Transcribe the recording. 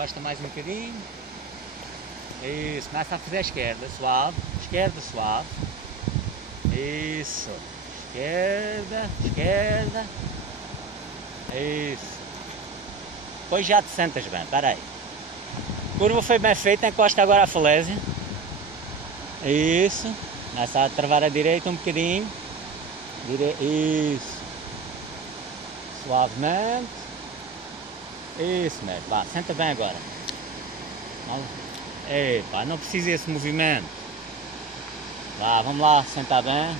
Encosta mais um bocadinho. Isso, começa a fazer a esquerda, suave. Esquerda, suave. Isso. Esquerda, esquerda. Isso. Depois já te sentas bem, para aí. Curva foi bem feita, encosta agora a falésia. Isso. Começa a travar a direita um bocadinho. Isso. Suavemente. Isso mesmo, vá, senta bem agora. Epa, não precisa desse movimento. Vá, vamos lá, sentar bem.